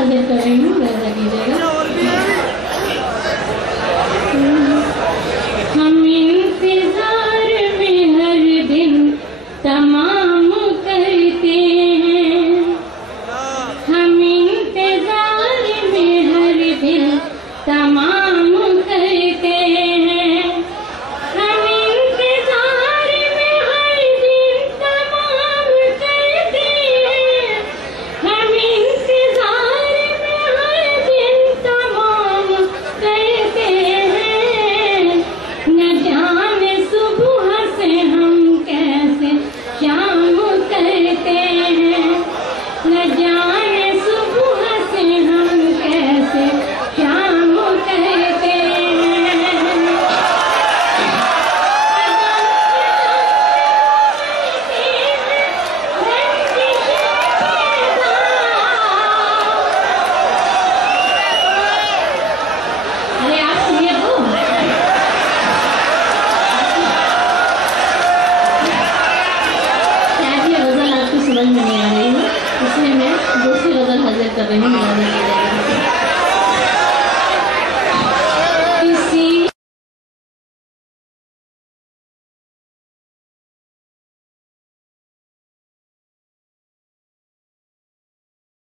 हाजिर कर रही हूँ, लिहाजा कीजिएगा। हम इंतजार में हर दिन तमाम करते हैं, हम इंतजार में हर दिन तमाम करते हैं, हम इंतजार में हर दिन तमाम करते हैं, हम इंतजार में हर दिन तमाम करते हैं। न जाने सुबह से हम कैसे शाम करते हैं, न जाने सुबह से हम कैसे शाम करते हैं। अरे आप सुनिए तो, शायद ये गजल आपको समझ में नहीं आ रही है, इसलिए मैं दूसरी गजल हाजिर कर रही हूँ।